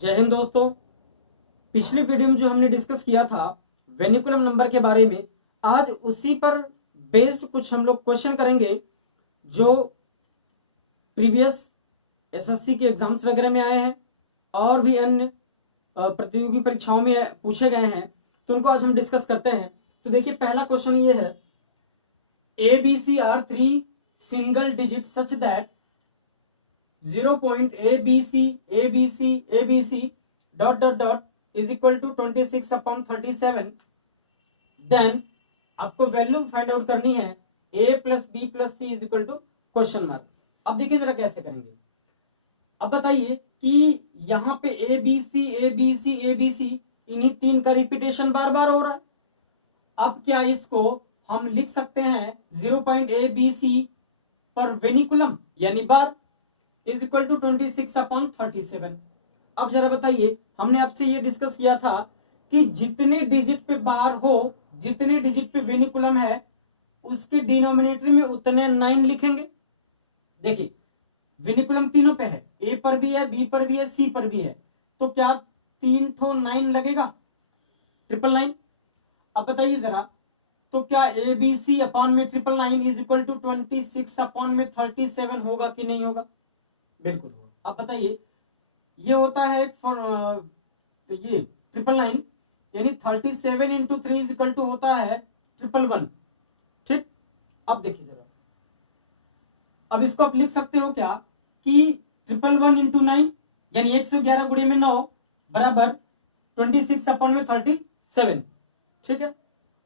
जय हिंद दोस्तों। पिछले वीडियो में जो हमने डिस्कस किया था वेनिकुलम नंबर के बारे में, आज उसी पर बेस्ड कुछ हम लोग क्वेश्चन करेंगे जो प्रीवियस एसएससी के एग्जाम्स वगैरह में आए हैं और भी अन्य प्रतियोगी परीक्षाओं में पूछे गए हैं। तो उनको आज हम डिस्कस करते हैं। तो देखिए, पहला क्वेश्चन ये है, ABC are 3 single digit such that 0.ABC dot dot dot is equal to 26/37, then आपको वैल्यू फाइंड आउट करनी है a plus B plus C is equal to question mark. अब देखिए जरा कैसे करेंगे। अब बताइए कि यहाँ पे ए बी सी इन्हीं तीन का रिपीटेशन बार बार हो रहा है। अब क्या इसको हम लिख सकते हैं 0.ABC पर वेनिकुलम यानी बार इज इक्वल टू 26/37। अब जरा बताइए, हमने आपसे ये डिस्कस किया था कि जितने डिजिट पे बार हो, जितने डिजिट पे वेनिकुलम है, उसके डिनोमिनेटर में उतने 9 लिखेंगे। देखिए, वेनिकुलम तीनों पे है, ए पर भी है, बी पर भी है, सी पर भी है, तो क्या 3 ठो 9 लगेगा, 999। अब बताइए जरा, तो क्या ए बी सी अपॉन में 999 इज इक्वल टू 26/37 होगा कि नहीं होगा? बिल्कुल होगा। अब बताइए, ये होता है तो ये 999 यानी 37 इंटू 3 इज इक्वल टू होता है 111। ठीक, अब देखिए जरा, अब इसको आप लिख सकते हो क्या कि 111 इंटू 9 यानी 111 गुणे में 9 बराबर 26/37। ठीक है,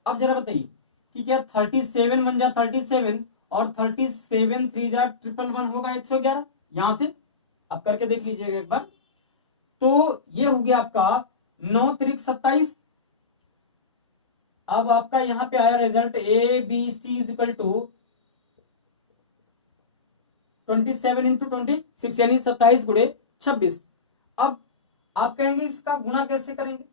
अब जरा बताइए कि क्या 37 1 जा 37 और 37 3 जा 111 होगा 111? यहां से आप करके देख लीजिएगा एक बार। तो ये हो गया आपका 9 त्रिक 27। अब आपका यहां पे आया result A B C is equal to 27 into 26 यानी 27 गुणे 26। अब आप कहेंगे इसका गुणा कैसे करेंगे,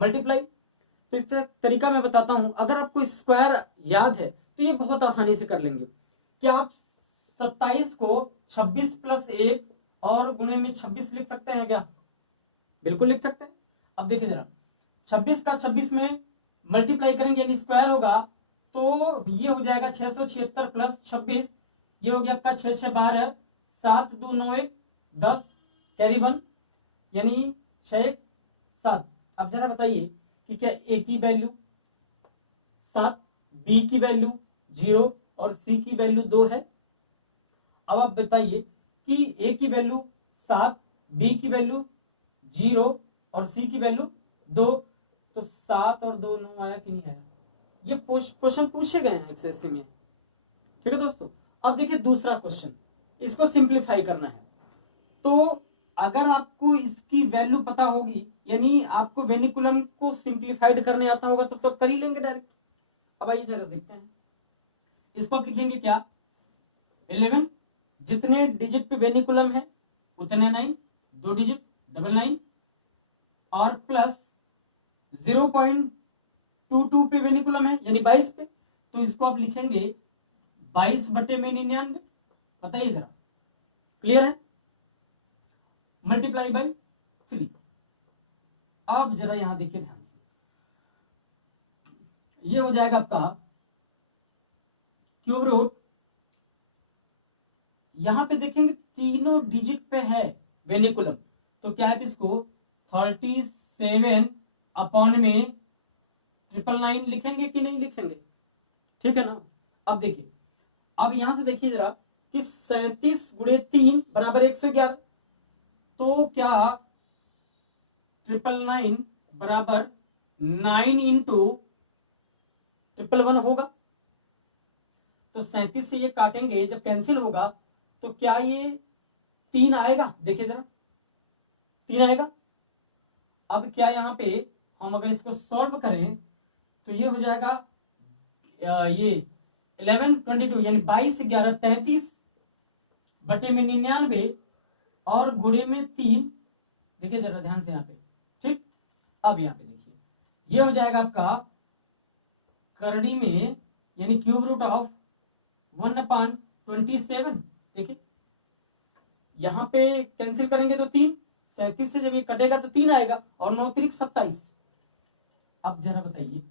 मल्टीप्लाई। तो इसका तरीका मैं बताता हूं। अगर आपको स्क्वायर याद है तो ये बहुत आसानी से कर लेंगे। क्या आप 27 को 26 प्लस 1 और गुणे में 26 लिख सकते हैं क्या? बिल्कुल लिख सकते हैं। अब देखिए जरा, 26 का 26 में मल्टीप्लाई करेंगे यानी स्क्वायर होगा, तो ये हो जाएगा 676 प्लस 26, ये हो गया आपका 6 6 12, 7 2 9 1 10 कैरी 1 यानी 6 7। अब जरा बताइए कि क्या ए की वैल्यू 7, बी की वैल्यू 0 और सी की वैल्यू 2 है। अब आप बताइए कि ए की वैल्यू 7, बी की वैल्यू 0 और सी की वैल्यू 2, तो 7 और 2 9 आया कि नहीं आया? ये क्वेश्चन पूछे गए हैं एसएससी में। ठीक है दोस्तों, अब देखिए दूसरा क्वेश्चन, इसको सिंप्लीफाई करना है। तो अगर आपको इसकी वैल्यू पता होगी, यानी आपको वेनिकुलम को सिंप्लीफाइड करने आता होगा, तो कर ही लेंगे डायरेक्ट। अब आइए जरा देखते हैं, इसको आप लिखेंगे क्या, 11 जितने डिजिट पे वेनिकुलम है उतने 9, 2 डिजिट 99 और प्लस 0.22 पे वेनिकुलम है यानी 22 पे, तो इसको आप लिखेंगे 22 बटे में 99। बताइए जरा, क्लियर है? Multiply by 3। अब जरा यहां देखिए ध्यान से, ये हो जाएगा आपका क्यूब रूट, यहां पे देखेंगे तीनों डिजिट पे है वेनिकुलम, तो क्या आप इसको 37 अपॉन में 999 लिखेंगे कि नहीं लिखेंगे? ठीक है ना। अब देखिए, अब यहां से देखिए जरा कि 37 गुणे 3 बराबर 111, तो क्या 999 बराबर 9 इंटू 111 होगा? तो 37 से ये काटेंगे, जब कैंसिल होगा तो क्या ये 3 आएगा? देखिए जरा, 3 आएगा। अब क्या यहाँ पे हम अगर इसको सॉल्व करें तो ये हो जाएगा ये 11 22 यानी 22 11 33 बटे में 99 और गुणे में 3। देखिए जरा ध्यान से यहाँ पे, ठीक। अब यहाँ पे देखिए, ये हो जाएगा आपका करड़ी में यानी क्यूब रूट ऑफ 1/27। देखिए यहां पे कैंसिल करेंगे तो 3, 37 से जब ये कटेगा तो 3 आएगा और 9 तिरिक 27। अब जरा बताइए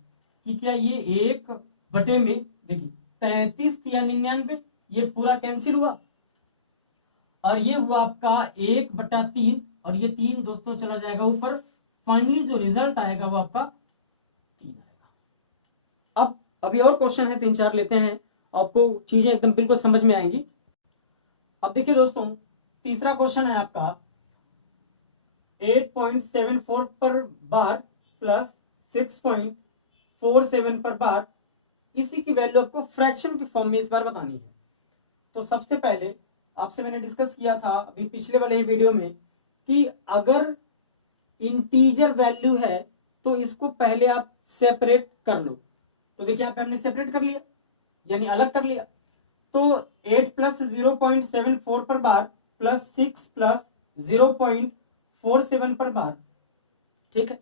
कि क्या ये 1 में देखिए 33 या 99 ये पूरा कैंसिल हुआ और ये हुआ आपका 1/3 और ये 3 दोस्तों चला जाएगा ऊपर। फाइनली जो रिजल्ट आएगा वो आपका 3 आएगा। अब अभी और क्वेश्चन है 3-4 लेते हैं, आपको चीजें एकदम बिल्कुल समझ में आएंगी। अब देखिए दोस्तों, तीसरा क्वेश्चन है आपका 8.74 पर बार प्लस 6.47 पर बार, इसी की वैल्यू आपको फ्रैक्शन की फॉर्म में इस बार बतानी है। तो सबसे पहले आपसे मैंने डिस्कस किया था अभी पिछले वाले ही वीडियो में कि अगर इंटीजर वैल्यू है तो इसको पहले आप सेपरेट कर लो। तो देखिए यहाँ पे हमने सेपरेट कर लिया यानी अलग कर लिया। तो 8 प्लस 0.74 पर बार प्लस 6 प्लस 0.47 पर बार, ठीक है।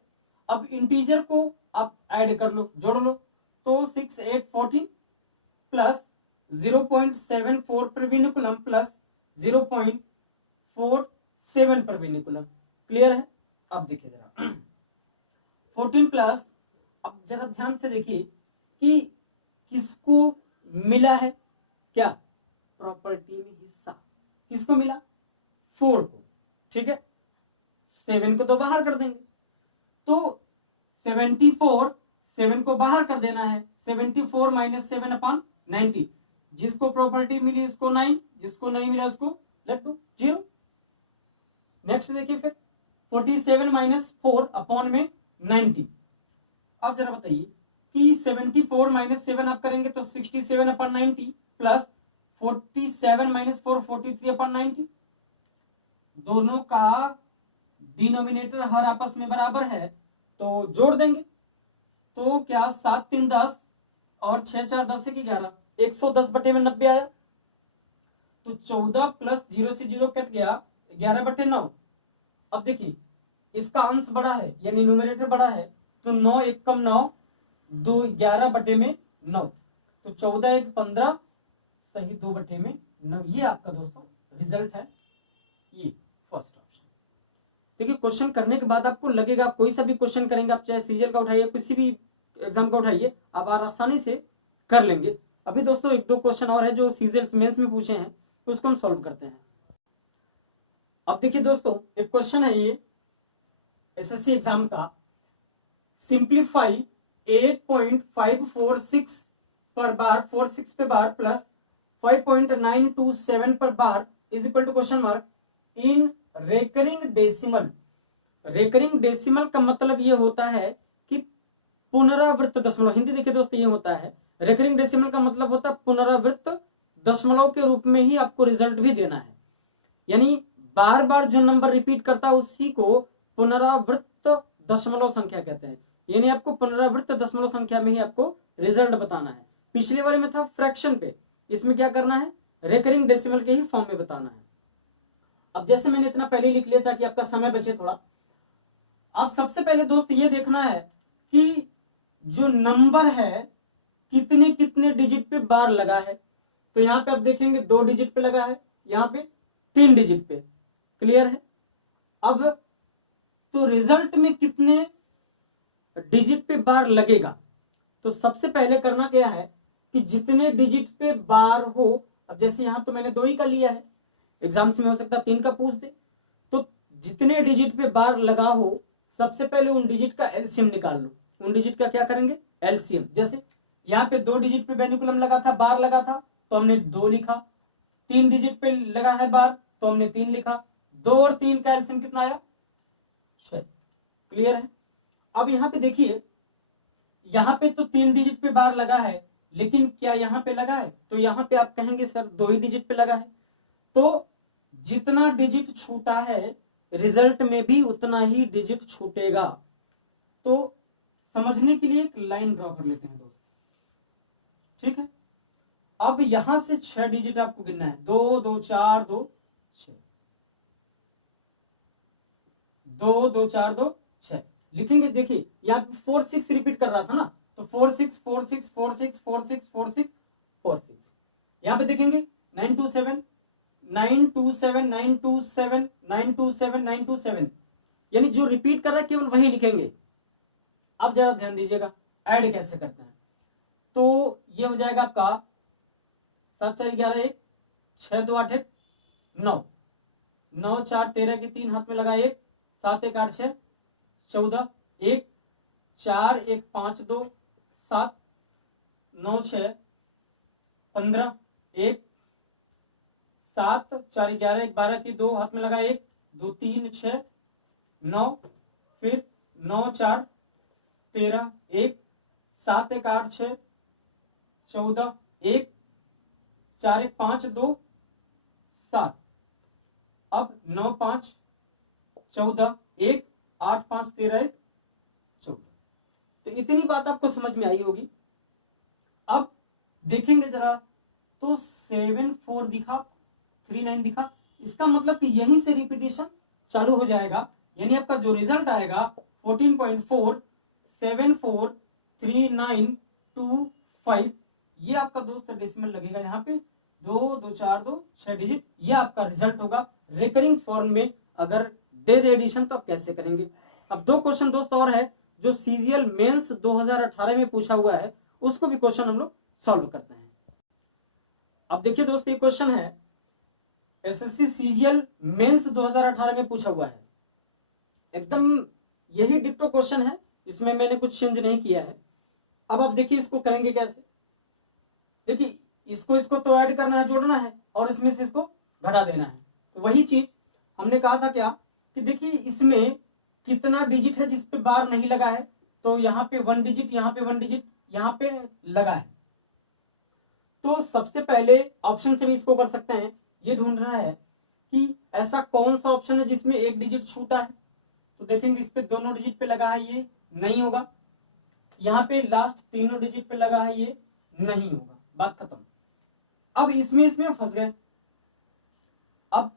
अब इंटीजर को आप ऐड कर लो, जोड़ लो। तो 6 8 14 प्लस 0.74 पर विनिकुलम प्लस 0.47 पर विनिकुलम। क्लियर है? अब देखिए जरा 14 प्लस, अब जरा ध्यान से देखिए कि किसको मिला है, क्या प्रॉपर्टी में हिस्सा किसको मिला, 4 को, ठीक है। 7 को तो बाहर कर देंगे, तो 74 7 को बाहर कर देना है। 74 माइनस 7/90, जिसको प्रॉपर्टी मिली उसको 9, जिसको नहीं मिला उसको लेट गो 0। नेक्स्ट देखिए फिर 47 माइनस 4/90। अब जरा बताइए कि 74 माइनस 7 आप करेंगे तो 67/90 प्लस 47 माइनस 4 43/90। दोनों का डिनोमिनेटर हर आपस में बराबर है तो जोड़ देंगे। तो क्या 7 3 10 और 6 4 10 1 11, 110/90 आया। तो 14 प्लस 0 से 0 कट गया, 11/9। अब देखिए इसका अंश बड़ा है यानी न्यूमरेटर बड़ा है, तो 9 1 कम 9, 2 11/9। तो 14 1 15 सही 2/9। ये आपका दोस्तों रिजल्ट है, ये फर्स्ट ऑप्शन। देखिए क्वेश्चन करने के बाद आपको लगेगा, आप कोई सा भी क्वेश्चन करेंगे, आप चाहे सीजीएल का उठाइए, किसी भी एग्जाम का उठाइए, आप आसानी से कर लेंगे। अभी दोस्तों 1-2 क्वेश्चन और है जो सीजीएल मेंस में पूछे हैं, तो उसको हम सॉल्व करते हैं। अब देखिए दोस्तों एक क्वेश्चन है ये एसएससी एग्जाम का, सिंप्लीफाई 8.546 पर बार 46 पे बार प्लस 5.927 पर bar is equal to question mark in recurring decimal. Recurring decimal का मतलब ये होता है कि पुनरावृत्त दशमलव। हिंदी देखिए दोस्तों ये होता है, रेकरिंग डेसिमल का मतलब होता है पुनरावृत्त दशमलव के रूप में ही आपको रिजल्ट भी देना है, यानी बार बार जो नंबर रिपीट करता है उसी को पुनरावृत्त दशमलव संख्या कहते हैं। यानी आपको पुनरावृत्त दशमलव संख्या में ही आपको रिजल्ट बताना है। पिछले वाले में था फ्रैक्शन पे, इसमें क्या करना है, रेकरिंग डेसिमल के ही फॉर्म में बताना है। अब जैसे मैंने इतना पहले लिख लिया ताकि आपका समय बचे थोड़ा। अब सबसे पहले दोस्त ये देखना है कि जो नंबर है कितने कितने डिजिट पे बार लगा है। तो यहाँ पे आप देखेंगे 2 डिजिट पे लगा है, यहाँ पे 3 डिजिट पे। क्लियर है? अब तो रिजल्ट में कितने डिजिट पे बार लगेगा, तो सबसे पहले करना क्या है कि जितने डिजिट पे बार हो, अब जैसे यहां तो मैंने 2 ही का लिया है, एग्जाम्स में हो सकता है 3 का पूछ दे, तो जितने डिजिट पे बार लगा हो सबसे पहले उन डिजिट का एलसीएम निकाल लो। उन डिजिट का क्या करेंगे, एलसीएम। जैसे यहाँ पे 2 डिजिट पे बेनिकुलम लगा था, बार लगा था, तो हमने 2 लिखा। 3 डिजिट पे लगा है बार, तो हमने 3 लिखा। 2 और 3 का एलसीएम कितना आया, 6। क्लियर है? अब यहाँ पे देखिए, यहाँ पे तो 3 डिजिट पे बार लगा है, लेकिन क्या यहाँ पे लगा है, तो यहाँ पे आप कहेंगे सर 2 ही डिजिट पे लगा है। तो जितना डिजिट छूटा है रिजल्ट में भी उतना ही डिजिट छूटेगा। तो समझने के लिए एक लाइन ड्रॉ कर लेते हैं दोस्त, ठीक है। अब यहां से 6 डिजिट आपको गिनना है, 2 2 4 2 6, 2 2 4 2 6 लिखेंगे। देखिए यहाँ पे 4 6 रिपीट कर रहा था ना, तो 4 6 4 6 4 6 4 6 4 6 4 6। यहाँ पे देखेंगे 9 2 7 927 927 927 927, यानी जो रिपीट कर रहा है केवल वही लिखेंगे। अब जरा ध्यान दीजिएगा ऐड कैसे करते हैं। तो ये हो जाएगा आपका 7 4 11 1 6 2 8 1 9 9 4 13 की 3 हाथ में लगा 1 7 1 8 6 14 1 4 1 5 2 7 9 6 15 1 7 4 11 1 12 की 2 हाथ में लगा 1 2 3 6 9 फिर 9 4 13 1 7 1 8 6 14 1 4 1 5 2 7, अब 9 5 14 1 8 5 13 1 14। तो इतनी बात आपको समझ में आई होगी। अब देखेंगे जरा, तो 7 4 दिखा 3 9 दिखा, इसका मतलब कि यहीं से रिपीटेशन चालू हो जाएगा, यानी आपका जो रिजल्ट आएगा 14.4 7 4 3 9 2 5, ये आपका दोस्त डेसिमल लगेगा यहाँ पे 2 2 4 2 6 डिजिट, ये आपका रिजल्ट होगा। रिकरिंग फॉर्म में अगर दे दे एडिशन तो आप कैसे करेंगे। अब 2 क्वेश्चन दोस्त और है जो सीजीएल मेंस 2018 में पूछा हुआ है, उसको भी क्वेश्चन हम लोग सॉल्व करते हैं। अब देखिए दोस्त, ये क्वेश्चन है एसएससी सीजीएल मेंस 2018 में पूछा हुआ है, एकदम यही डिक्टो क्वेश्चन है, इसमें मैंने कुछ चेंज नहीं किया है। अब आप देखिए इसको करेंगे कैसे। देखिए इसको तो ऐड करना है, जोड़ना है, और इसमें से इसको घटा देना है। तो वही चीज हमने कहा था क्या कि देखिए इसमें कितना डिजिट है जिस पे बार नहीं लगा है, तो यहाँ पे 1 डिजिट, यहाँ पे 1 डिजिट, यहाँ पे लगा है। तो सबसे पहले ऑप्शन से भी इसको कर सकते हैं, ये ढूंढना है कि ऐसा कौन सा ऑप्शन है जिसमें 1 डिजिट छूटा है। तो देखेंगे इस पे दोनों डिजिट पे लगा है, ये नहीं होगा। यहाँ पे लास्ट तीनों डिजिट पे लगा है, ये नहीं होगा, बात खत्म। अब इसमें फंस गए। अब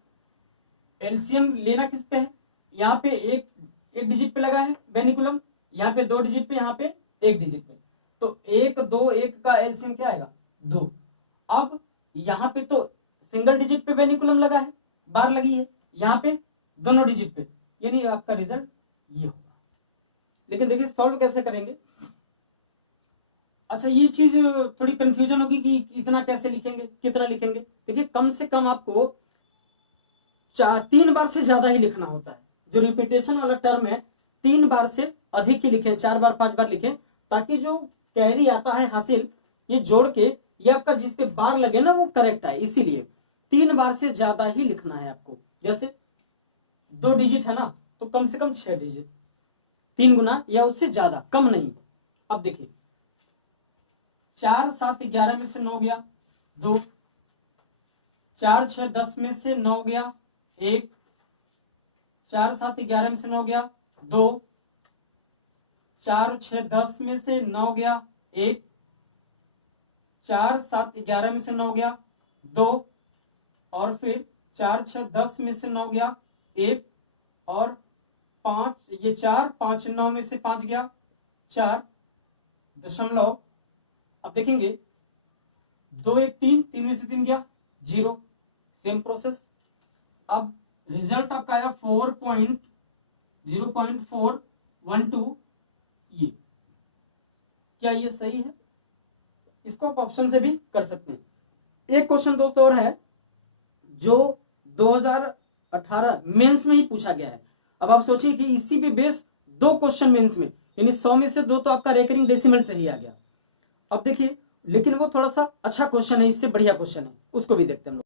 एलसीएम लेना किस पे है, यहाँ पे एक डिजिट पे लगा है वेनिकुलम, यहाँ पे 2 डिजिट पे, यहाँ पे 1 डिजिट पे, तो 1 2 1 का एलसीएम क्या आएगा 2। अब यहाँ पे तो सिंगल डिजिट पे वेनिकुलम लगा है, बार लगी है, यहाँ पे दोनों डिजिट पे, यानी आपका रिजल्ट ये होगा। लेकिन देखिए सॉल्व कैसे करेंगे। अच्छा, ये चीज थोड़ी कंफ्यूजन होगी कि इतना कैसे लिखेंगे, कितना लिखेंगे। देखिए कम से कम आपको 3 बार से ज्यादा ही लिखना होता है। जो रिपीटेशन वाला टर्म है 3 बार से अधिक ही लिखें, 4 बार 5 बार लिखें, ताकि जो कैरी आता है हासिल, ये जोड़ के ये आपका जिस पे बार लगे ना वो करेक्ट है। इसीलिए 3 बार से ज्यादा ही लिखना है आपको। जैसे 2 डिजिट है ना, तो कम से कम 6 डिजिट, 3 गुना या उससे ज्यादा, कम नहीं। अब देखिए 4 7 11 में से 9 गया 2, 4 6 10 में से 9 गया 1, 4 7 11 में से 9 गया 2, 4 6 10 में से 9 गया 1, 4 7 11 में से 9 गया 2, और फिर 4 6 10 में से 9 गया 1, और 5 ये 4 5 9 में से 5 गया 4 दशमलव। अब देखेंगे 2 1 3 3 में से 3 गया 0, सेम प्रोसेस। अब रिजल्ट आपका आया 4.0.412। ये क्या ये सही है? इसको आप ऑप्शन से भी कर सकते हैं। एक क्वेश्चन दोस्तों और है जो 2018 मेंस में ही पूछा गया है। अब आप सोचिए कि इसी पे बेस 2 क्वेश्चन मेंस में, यानी 100 में से 2 तो आपका रेकरिंग डेसिमल से ही आ गया। अब देखिए, लेकिन वो थोड़ा सा अच्छा क्वेश्चन है, इससे बढ़िया क्वेश्चन है, उसको भी देखते हैं हम लोग।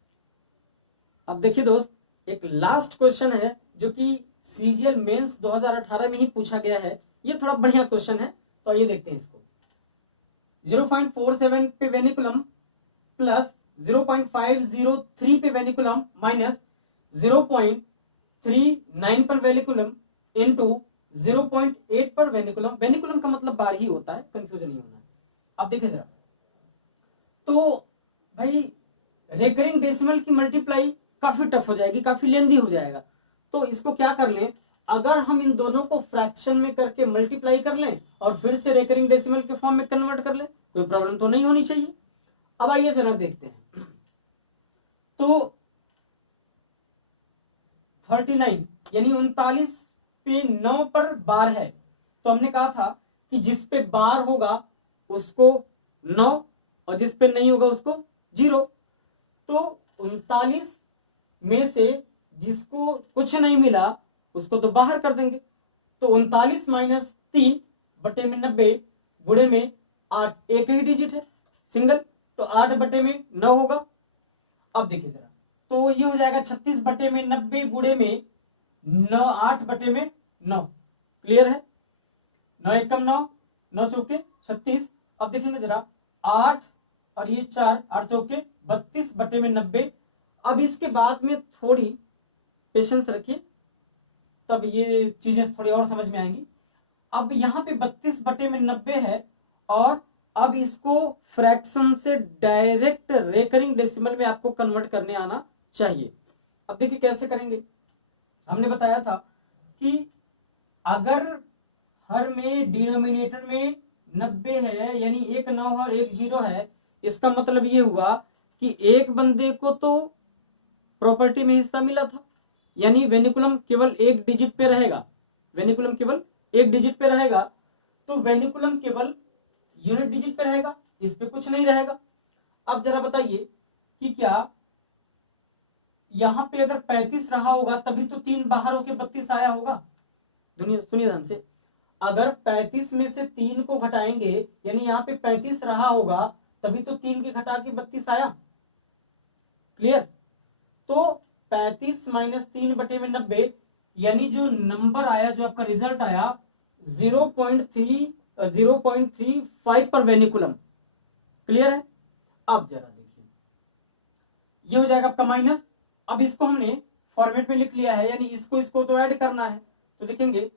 अब देखिए दोस्त, एक लास्ट क्वेश्चन है जो कि सीजीएल मेंस 2018 में ही पूछा गया है। ये थोड़ा बढ़िया क्वेश्चन है, तो ये देखते हैं इसको। 0.47 पे वेनिकुलम प्लस 0.503 पे वेनिकुलम माइनस 0.39 पर वेनिकुलम इनटू 0.8 पर वेनिकुलम। वेनिकुलम का मतलब बार ही होता है, कंफ्यूजन नहीं होना है। अब देखिए जरा, तो भाई रेकरिंग डेसिमल की मल्टीप्लाई काफी टफ हो जाएगी, काफी लेंदी हो जाएगा। तो इसको क्या कर लें, अगर हम इन दोनों को फ्रैक्शन में करके मल्टीप्लाई कर लें और फिर से रेकरिंग डेसिमल के फॉर्म में कन्वर्ट कर लें, कोई प्रॉब्लम तो नहीं होनी चाहिए। अब आइए जरा देखते हैं। तो 39 यानी 39 पे 9 पर बार है, तो हमने कहा था कि जिस पे बार होगा उसको 9 और जिस पे नहीं होगा उसको 0। तो 39 में से जिसको कुछ नहीं मिला उसको तो बाहर कर देंगे। तो 39 माइनस 3 बटे में 90 गुणे में 8, एक ही डिजिट है सिंगल, तो 8 बटे में 9 होगा। अब देखिए जरा, तो ये हो जाएगा 36 बटे में 90 गुणे में 9, 8 बटे में 9। क्लियर है? 9 एकम 9, 9 चौके 36। अब देखेंगे जरा 8 और ये 4, 8 चौके 32 बटे में 90। अब इसके बाद में थोड़ी पेशेंस रखिए, तब ये चीजें थोड़ी और समझ में आएंगी। अब यहाँ पे 32 बटे में 90 है और अब इसको फ्रैक्शन से डायरेक्ट रेकरिंग डेसिमल में आपको कन्वर्ट करने आना चाहिए। अब देखिए कैसे करेंगे। हमने बताया था कि अगर हर में डिनोमिनेटर में 90 है यानी एक 9 और एक 0 है, इसका मतलब ये हुआ कि एक बंदे को तो प्रॉपर्टी में हिस्सा मिला था, यानी वेनिकुलम केवल एक डिजिट पे रहेगा, वेनिकुलम केवल एक डिजिट पे रहेगा, तो वेनिकुलम केवल यूनिट डिजिट पे रहेगा, इस पे कुछ नहीं रहेगा। अब जरा बताइए कि क्या यहां पे अगर 35 रहा होगा तभी तो 3 बाहर होके 32 आया होगा। सुनिए ध्यान से, अगर 35 में से 3 को घटाएंगे यानी यहाँ पे 35 रहा होगा तभी तो 3 के घटा के 32 आया। क्लियर? तो 35 माइनस 3 बटे में 90 यानी जो नंबर आया, जो आपका रिजल्ट आया 0.35 पर वेनिकुलम। क्लियर है? अब जरा देखिए, ये हो जाएगा आपका माइनस। अब इसको हमने फॉर्मेट में लिख लिया है, यानी इसको तो ऐड करना है। तो देखेंगे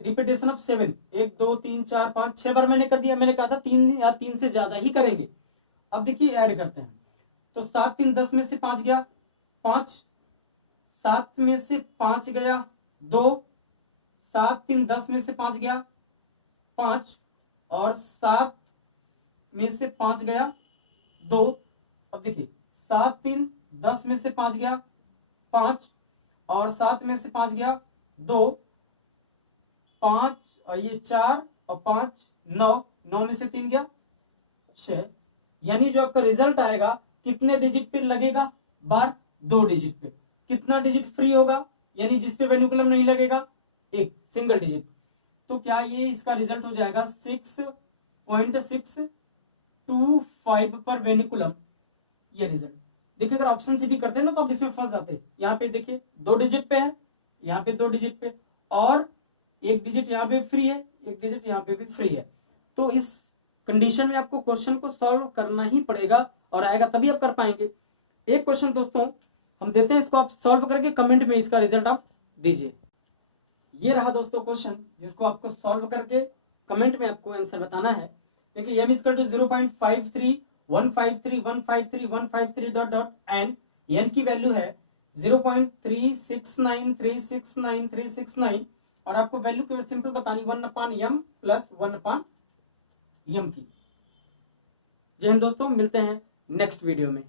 रिपीटेशन ऑफ 7, 1 2 3 4 5 6 बार मैंने कर दिया। मैंने कहा था 3 या 3 से ज्यादा ही करेंगे। अब देखिए ऐड करते हैं, तो 7 3 10 में से 5 गया 5, 7 में से 5 गया 2, 7 3 10 में से 5 गया 5 और 7 में से 5 गया 2। अब देखिए 7 3 10 में से 5 गया 5 और 7 में से 5 गया 2, 5 और ये 4 और 5 9, 9 में से 3 गया 6। यानी जो आपका रिजल्ट आएगा कितने डिजिट पे लगेगा बार? 2 डिजिट पे। कितना डिजिट फ्री होगा यानी जिसपे वेनिकुलम नहीं लगेगा? एक सिंगल डिजिट। तो क्या ये इसका रिजल्ट हो जाएगा 6.625 पर वेनिकुलम। ये रिजल्ट देखिए, अगर ऑप्शन से भी करते हैं ना तो आप इसमें फंस जाते हैं। यहाँ पे देखिए 2 डिजिट पे है, यहाँ पे 2 डिजिट पे, और एक डिजिट यहाँ पे फ्री है, एक डिजिट यहाँ पे भी फ्री है। तो इस कंडीशन में आपको क्वेश्चन को सॉल्व करना ही पड़ेगा और आएगा तभी आप कर पाएंगे। एक क्वेश्चन दोस्तों हम देते हैं, इसको आप सॉल्व करके कमेंट में इसका रिजल्ट आप दीजिए। ये रहा दोस्तों क्वेश्चन, जिसको आपको सॉल्व करके कमेंट में आपको आंसर बताना है। देखिए m equal to 0.53153153 dot dot and n की वैल्यू है 0.369369 और आपको वैल्यू केवल सिंपल बतानी 1/m प्लस 1/m की। जय हिंद दोस्तों, मिलते हैं नेक्स्ट वीडियो में।